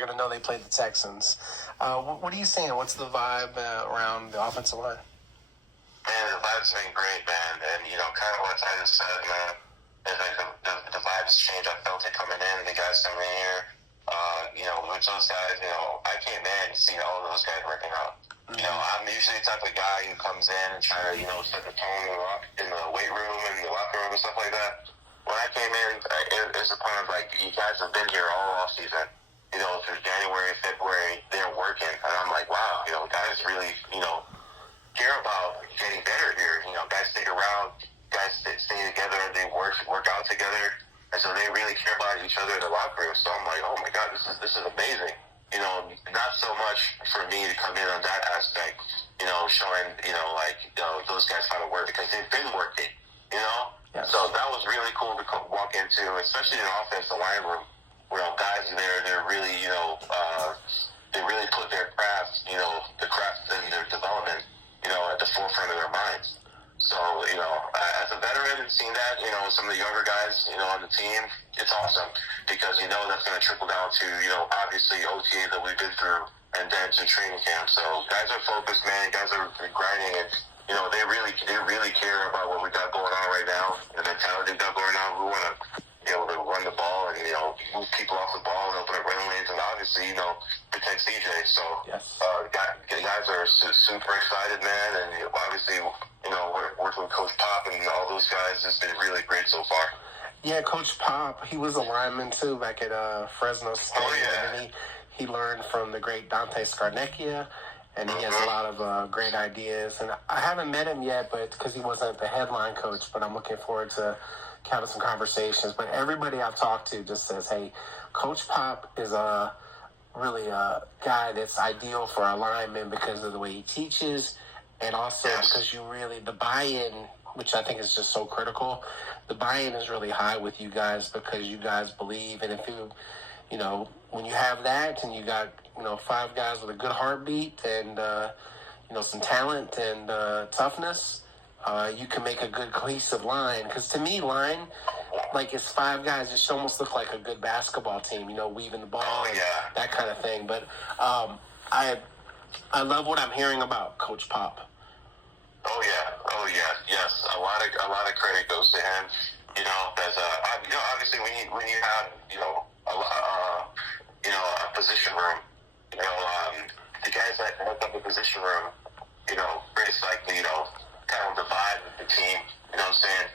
You're going to know they played the Texans. What are you saying? What's the vibe around the offensive line? Man, the vibe's been great, man. And, kind of what Tyler said, man, is like the vibe has changed. I felt it coming in, the guys coming in here. With those guys, I came in and see all of those guys working out. I'm usually the type of guy who comes in and try to, set the tone in the weight room and the locker room and stuff like that. When I came in, it was a point of like, you guys have been here all off season. Through January, February, they're working. And I'm like, wow, guys really, care about getting better here. Guys stick around, guys stay together, they work out together. And so they really care about each other in the locker room. So I'm like, oh my God, this is amazing. Not so much for me to come in on that aspect, showing, those guys how to work because they've been working, Yes. So that was really cool to walk into, especially in the offensive line room, where guys there, they're really, they really put their craft, the craft and their development, at the forefront of their minds. So, as a veteran and seeing that, some of the younger guys, on the team, it's awesome because, that's going to trickle down to, obviously OTA that we've been through and then to training camp. So guys are focused, man. Guys are grinding and, they really care about what we got going on right now. The mentality we got going on. We want to be able to run the ball and, move people off the ball and open up running lanes and obviously, protect CJ. So, yes. Guys are super excited, man. And obviously, working with Coach Pop and all those guys, it's been really great so far. Yeah, Coach Pop, he was a lineman too back at Fresno State. Oh, yeah. And he learned from the great Dante Scarnecchia, and he has a lot of great ideas. And I haven't met him yet, but because he wasn't the headline coach, but I'm looking forward to having some conversations. But everybody I've talked to just says, hey, Coach Pop is really a guy that's ideal for our linemen because of the way he teaches and also because the buy-in, which I think is just so critical, the buy-in is really high with you guys because you guys believe. And if when you have that and you got, 5 guys with a good heartbeat and, some talent and toughness, you can make a good cohesive line. Because to me, line, like it's 5 guys, it should almost look like a good basketball team, weaving the ball and that kind of thing. But I love what I'm hearing about Coach Pop. Oh yeah, yes. A lot of credit goes to him. As obviously when you have a position room, the guys that make up the position room, very likely kind of divide with the team. You know what I'm saying?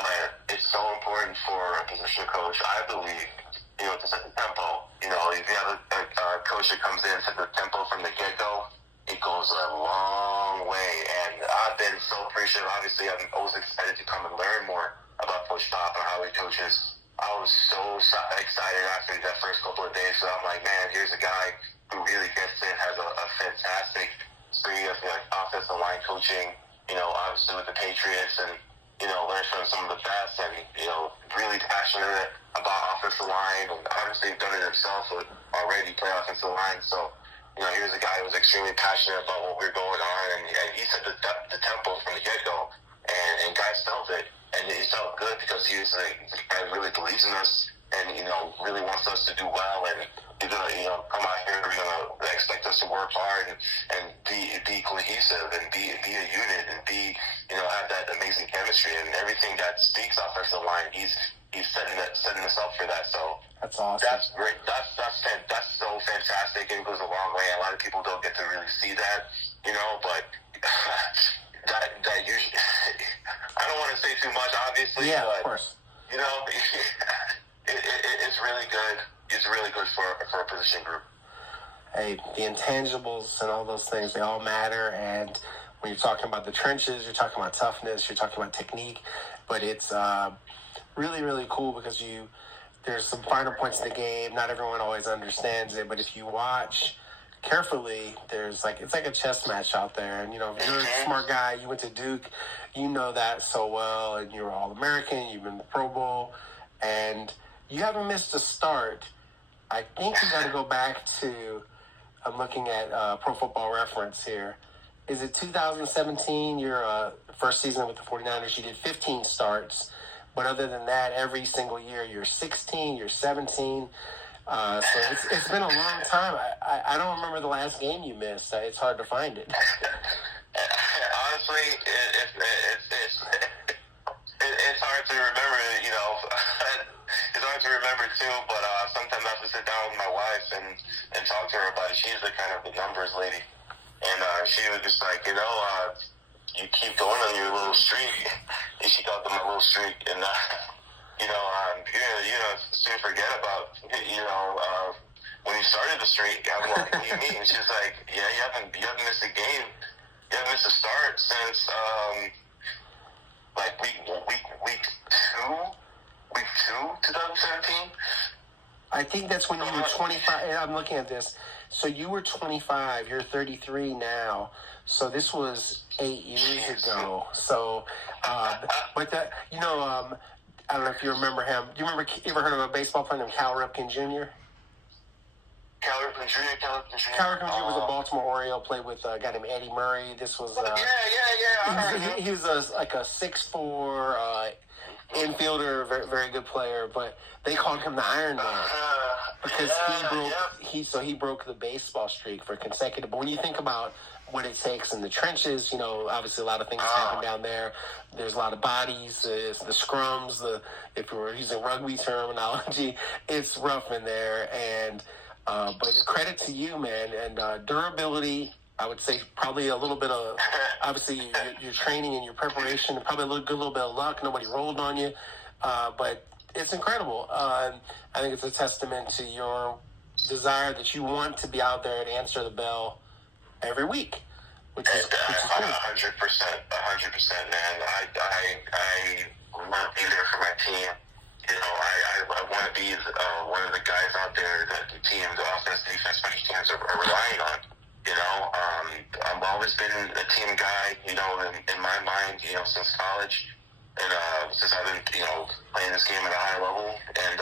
But it's so important for a position coach, I believe, to set the tempo. If you have a coach that comes in and sets the tempo from the get-go, it goes a long way. And I've been so appreciative. Obviously, I'm always excited to come and learn more about Coach Pop and how he coaches. I was so excited after that first couple of days. So I'm like, man, here's a guy who really gets it, has a fantastic degree of offensive line coaching, obviously with the Patriots and, learned from some of the best and, really passionate about offensive line and obviously done it himself already, play offensive line. So, here's a guy who was extremely passionate about what we're going on, and he set the tempo from the get-go, and guys felt it, and it felt good because he was a guy who really believes in us, and, really wants us to do well, and he's going to, come out here, we're going to expect us to work hard and be cohesive and be a unit and have that amazing chemistry and everything that speaks offensive line, he's setting us up for that, so. That's awesome. That's great. That's so fantastic. It goes a long way. A lot of people don't get to really see that, but that usually, I don't want to say too much, obviously. Yeah, but, of course. It's really good. It's really good for a position group. Hey, the intangibles and all those things, they all matter. And when you're talking about the trenches, you're talking about toughness, you're talking about technique. But it's really, really cool because there's some finer points in the game. Not everyone always understands it, but if you watch carefully, it's like a chess match out there. And, if you're a smart guy, you went to Duke, you know that so well, and you're All-American, you've been to Pro Bowl, and you haven't missed a start. I think you got to go back to, I'm looking at Pro Football Reference here. Is it 2017, your first season with the 49ers, you did 15 starts. But other than that, every single year, you're 16, you're 17. So it's been a long time. I don't remember the last game you missed. It's hard to find it. Honestly, it's hard to remember, you know. It's hard to remember too, but sometimes I have to sit down with my wife and talk to her about it. She's the kind of the numbers lady, and she was just like, you know, you keep going on your little streak. And she called it my little streak, and you know, soon forget about, you know, when you started the streak. I'm like, what do you mean? She's like, yeah, you haven't missed a game. You haven't missed a start since like week two, 2017. I think that's when you were 25. I'm looking at this. So you were 25. You're 33 now. So this was 8 years ago. So, but that, you know, I don't know if you remember him. Do you ever heard of a baseball player named Cal Ripken Jr.? Cal Ripken Jr. Cal Ripken Jr. was a Baltimore Oriole, played with a guy named Eddie Murray. This was he was like a 6'4" infielder, very, very good player, but they called him the Iron Man because he broke the baseball streak for consecutive. But when you think about what it takes in the trenches, you know, obviously a lot of things happen down there. There's a lot of bodies, the scrums, if we're using rugby terminology, it's rough in there. And but credit to you, man, and durability. I would say probably a little bit of, obviously, your training and your preparation, and probably a little bit of luck. Nobody rolled on you. But it's incredible. I think it's a testament to your desire that you want to be out there and answer the bell every week, which is cool. 100%, man. I want to be there for my team. You know, I want to be one of the guys out there that the team, the offense, defense, special teams are relying on. You know, I've always been a team guy, you know, in my mind, you know, since college. And since I've been, you know, playing this game at a high level. And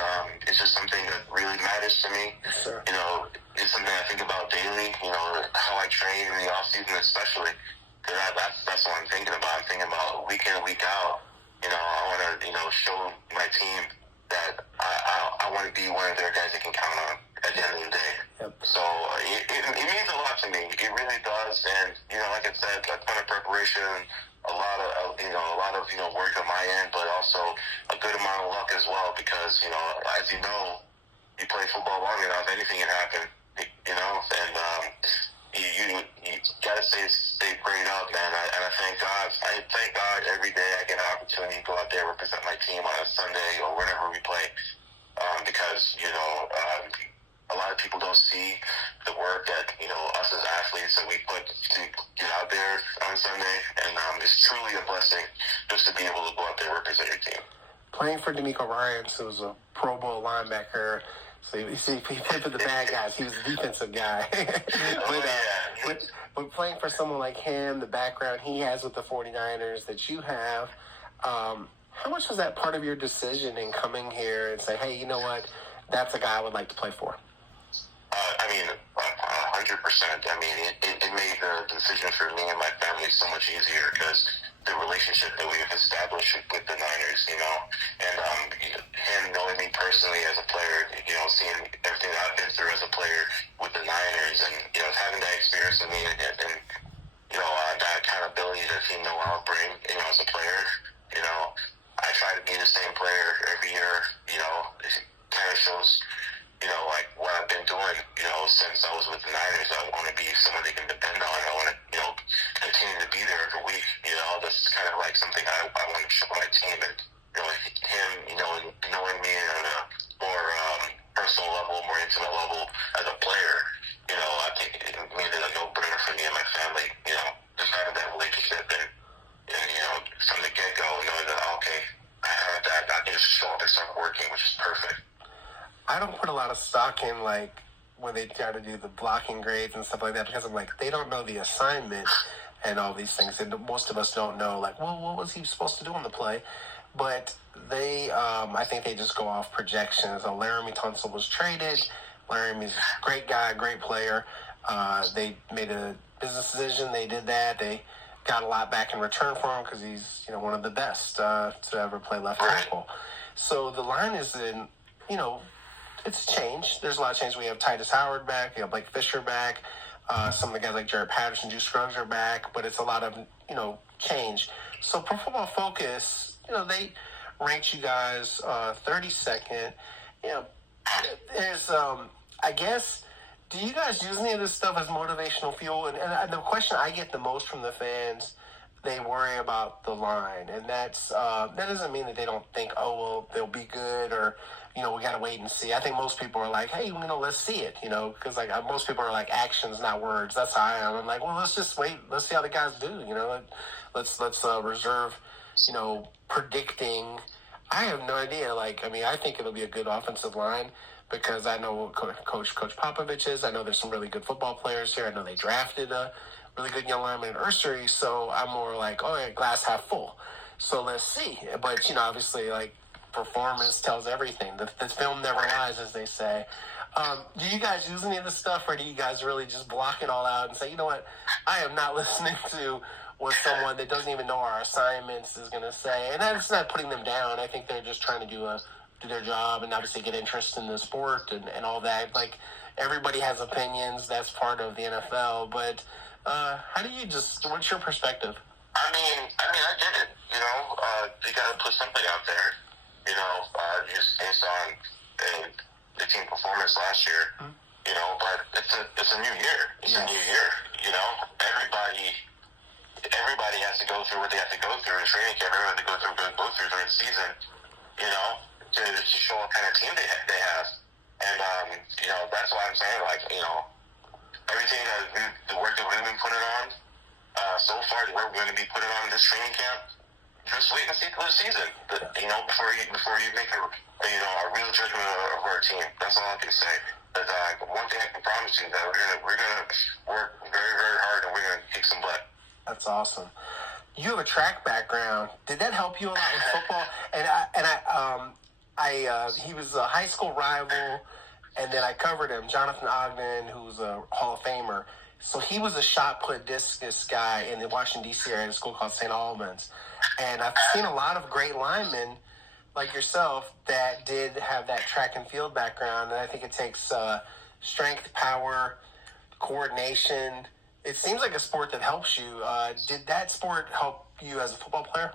it's just something that really matters to me. Sure. You know, it's something I think about daily, you know, how I train in the offseason especially. Because that's what I'm thinking about. I'm thinking about week in and week out. You know, I want to, you know, show my team that I want to be one of their guys they can count on at the end of the day. Yep. So it means a lot to me. It really does. And, you know, like I said, a ton of preparation, a lot of work on my end, but also a good amount of luck as well because, you know, as you know, you play football long enough, anything can happen, you know, and you got to stay prayed up, man. And I thank God every day I get an opportunity to go out there and represent my team on a Sunday or whenever we play because, you know, a lot of people don't see the work that, you know, us as athletes that we put to get out there on Sunday. And it's truly a blessing just to be able to go out there and represent your team. Playing for D'Amico Ryans, who was a Pro Bowl linebacker, so he played for the bad guys. He was a defensive guy. But playing for someone like him, the background he has with the 49ers that you have, how much was that part of your decision in coming here and say, hey, you know what, that's a guy I would like to play for? I mean, 100%. I mean, it made the decision for me and my family so much easier because the relationship that we've established with the Niners, you know, and him knowing me personally as a player, you know, seeing everything that I've been through as a player with the Niners and, you know, having that experience with me and you know, that accountability that he know I'll bring, you know, as a player, you know, I try to be the same player every year, you know, it kind of shows, you know, like what I've been doing, you know, since I was with the Niners. I want to be someone they can depend on. I want to, you know, continue to be there every week. You know, that's kind of like something I want to show my team. And, you know, him, you know, knowing me on a more personal level, more intimate level as a player, you know, I think it made it a no-brainer for me and my family, you know, just having that relationship and you know, from the get-go, knowing that, okay, I have that, I can just show up and start working, which is perfect. I don't put a lot of stock in, like, when they try to do the blocking grades and stuff like that, because I'm like, they don't know the assignment and all these things. And most of us don't know, like, well, what was he supposed to do on the play? But they, I think they just go off projections. So Laramie Tunsil was traded. Laramie's a great guy, great player. They made a business decision. They did that. They got a lot back in return for him because he's, you know, one of the best to ever play left tackle. So the line is in, you know, it's changed. There's a lot of change. We have Titus Howard back. We have Blake Fisher back. Some of the guys like Jared Patterson, Juice Scruggs are back. But it's a lot of, change. So Pro Football Focus, they ranked you guys 32nd. There's, I guess, do you guys use any of this stuff as motivational fuel? And the question I get the most from the fans, they worry about the line. And that's that doesn't mean that they don't think, oh, well, they'll be good or, we got to wait and see. I think most people are like, hey, let's see it, because most people are like actions, not words. That's how I am. I'm like, well, let's just wait. Let's see how the guys do, Let's reserve, predicting. I have no idea. I think it'll be a good offensive line because I know what Coach Popovich is. I know there's some really good football players here. I know they drafted a really good young lineman in Ursery, so I'm more like, oh, yeah, glass half full. So let's see. But, obviously, performance tells everything. The film never lies, as they say. Do you guys use any of this stuff, or do you guys really just block it all out and say, you know what, I am not listening to what someone that doesn't even know our assignments is going to say? And that's not putting them down. I think they're just trying to do their job and obviously get interest in the sport and all that. Everybody has opinions. That's part of the NFL. But how do you what's your perspective? I mean, I get it. You got to put something out there. Just based on the team performance last year. Mm-hmm. But it's a new year. It's a new year. Everybody has to go through what they have to go through in training camp. Everybody has to go through during the season. To show what kind of team they have. And that's why I'm saying everything the work that we've been putting on so far, the work we're going to be putting on in this training camp. Just wait and see through the season, before you make a real judgment of our team. That's all I can say. But one thing I can promise you is that we're gonna work very, very hard and we're gonna kick some butt. That's awesome. You have a track background. Did that help you a lot with football? He was a high school rival, and then I covered him, Jonathan Ogden, who's a Hall of Famer. So he was a shot put discus guy in the Washington, D.C. area at a school called St. Albans. And I've seen a lot of great linemen like yourself that did have that track and field background. And I think it takes strength, power, coordination. It seems like a sport that helps you. Did that sport help you as a football player?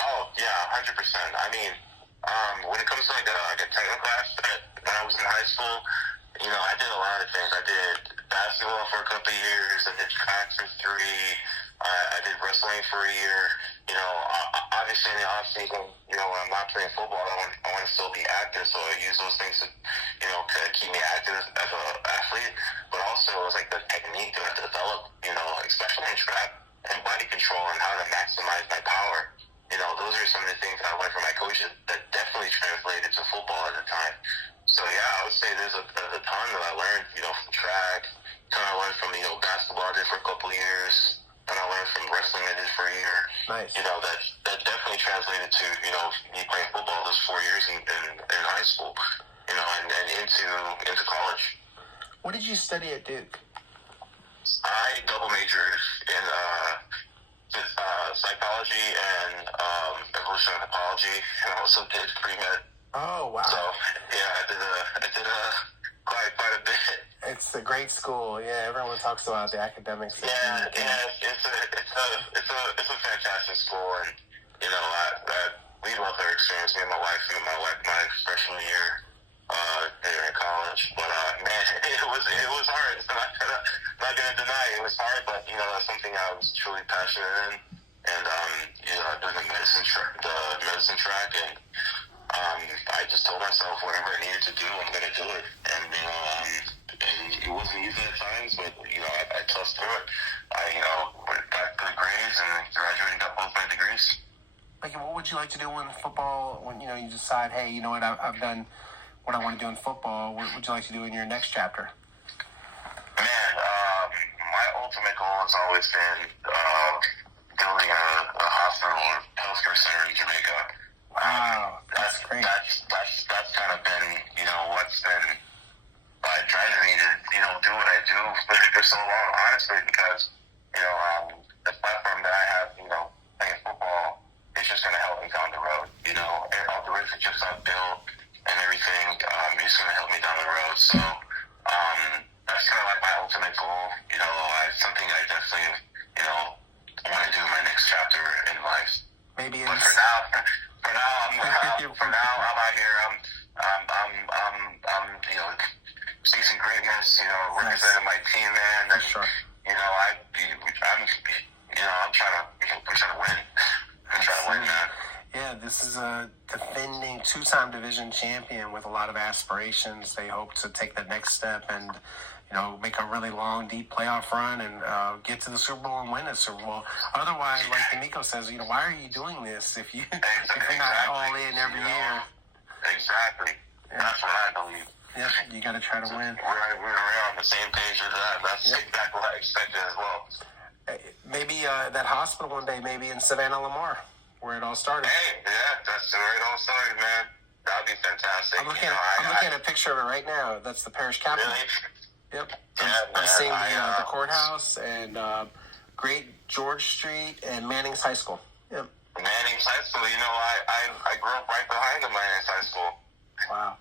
Oh, yeah, 100%. I mean, when it comes to like a technical aspect, when I was in high school, I did a lot of things. I did basketball for a couple of years. I did track for 3. I did wrestling for a year. Obviously in the off season, when I'm not playing football, I want to still be active. So I use those things to, to keep me active as an athlete. But also it was like the technique that I developed, especially in track and body control and how to maximize my power. Those are some of the things that I learned from my coaches that definitely translated to football at the time. So yeah, I would say there's a ton that I learned, from track, ton I learned from, basketball I did for a couple of years, ton I learned from wrestling I did for a year. Nice. That definitely translated to, me playing football those 4 years in high school, and into college. What did you study at Duke? I double majored in psychology and evolutionary anthropology, and I also did pre-med. Oh, wow. So yeah, I did quite a bit. It's a great school. Yeah, everyone talks about the academics. Yeah, it's a fantastic school, and we love our experience. Me and my wife my freshman year there in college. But man, it was hard. I'm not gonna deny it was hard, but that's something I was truly passionate in, and doing the medicine track, and I just told myself whatever I needed to do, I'm going to do it. And it wasn't easy at times, but, I toughed through it. I got good grades and graduated, got both my degrees. What would you like to do in football when, you decide, hey, you know what, I've done what I want to do in football. What would you like to do in your next chapter? Man, my ultimate goal has always been building a hospital or healthcare center in Jamaica. Wow, that's great. That's kind of been, what's been driving me to, do what I do for so long, honestly, because, the platform that I have, playing football, it's just going to help me down the road. All the relationships I've built and everything, is it's going to help me down the road. So that's kind of like my ultimate goal. You know, something I definitely, you know, want to do in my next chapter in life. Maybe. But for now, I'm out here. I'm you know, chasing greatness. You know, representing my team, man, and sure. you know, I'm trying to win. I'm trying to win, man. Yeah, this is a defending two-time division champion with a lot of aspirations. They hope to take the next step and, you know, make a really long, deep playoff run and get to the Super Bowl and win the Super Bowl. Otherwise, like D'Amico says, you know, why are you doing this if you're not all in every year? Exactly. Yeah. That's what I believe. Yep, you got to try to win. We're on the same page with that. That's exactly what I expected as well. Maybe that hospital one day, maybe in Savannah, Lamar, where it all started. Hey, yeah, that's where it all started, man. That would be fantastic. I'm looking at a picture of it right now. That's the parish capital. Really? Yep. Yeah, I'm seeing the courthouse and Great George Street and Manning's High School. Yep. Manning's High School. You know, I grew up right behind the Manning's High School. Wow.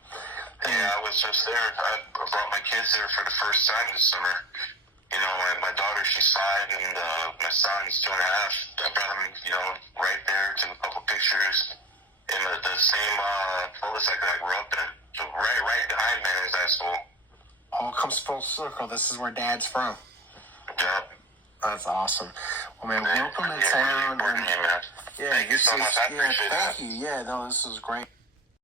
Yeah, I was just there. I brought my kids there for the first time this summer. You know, my daughter, she's 5, and my son's 2.5. I brought them, you know, right there, took a couple pictures in the same cul-de-sac that I grew up in. So right behind Manning's High School. All comes full circle. This is where Dad's from. Yep. That's awesome. Well, man, welcome to town. Really important, man. Yeah, thank you so much. I appreciate that. Thank you. Yeah, no, this was great.